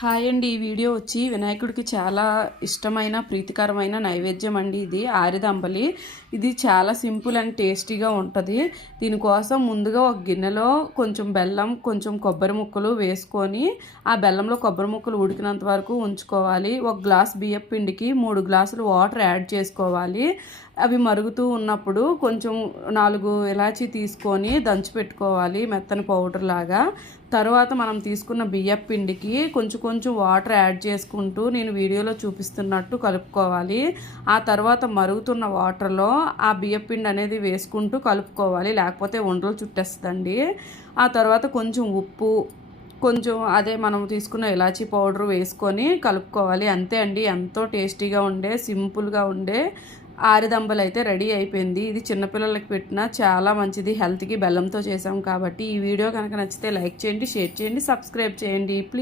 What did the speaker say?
Hi అండి. ఈ video వచ్చి వినాయకుడికి చాలా ఇష్టమైన ప్రీతికరమైన నైవేద్యం అండి. ఇది ఆరిదంబలి. ఇది చాలా సింపుల్ అండ్ టేస్టీగా ఉంటుంది. దీనికోసం ముందుగా ఒక గిన్నెలో కొంచెం బెల్లం, కొంచెం కొబ్బరి ముక్కలు వేసుకొని ఆ బెల్లంలో కొబ్బరి ముక్కలు ఉడికినంత వరకు ఉంచుకోవాలి. ఒక గ్లాస్ బియ్యం పిండికి 3 గ్లాసులు వాటర్ యాడ్ చేసుకోవాలి. అవి మరుగుతూ ఉన్నప్పుడు కొంచెం 4 ఇలాచీ తీసుకొని దంచి పెట్టుకోవాలి మెత్తని పౌడర్ లాగా. తర్వాత మనం తీసుకున్న బియ్యం పిండికి కొంచెం కొంచెం వాటర్ యాడ్ చేసుకుంటూ నేను వీడియోలో చూపిస్తున్నట్టు కలుపుకోవాలి. ఆ తర్వాత మరుగుతున్న వాటర్లో ఆ బియ్యం పిండి అనేది వేసుకుంటూ కలుపుకోవాలి, లేకపోతే ఉండలు చుట్టేస్తుందండి. ఆ తర్వాత కొంచెం ఉప్పు, కొంచెం అదే మనం తీసుకున్న ఇలాచీ పౌడర్ వేసుకొని కలుపుకోవాలి. అంతే అండి, ఎంతో టేస్టీగా ఉండే సింపుల్గా ఉండే ఆరిదంబలు అయితే రెడీ అయిపోయింది. ఇది చిన్నపిల్లలకి పెట్టినా చాలా మంచిది, హెల్త్కి. బెల్లంతో చేసాం కాబట్టి. ఈ వీడియో కనుక నచ్చితే లైక్ చేయండి, షేర్ చేయండి, సబ్స్క్రైబ్ చేయండి ప్లీజ్.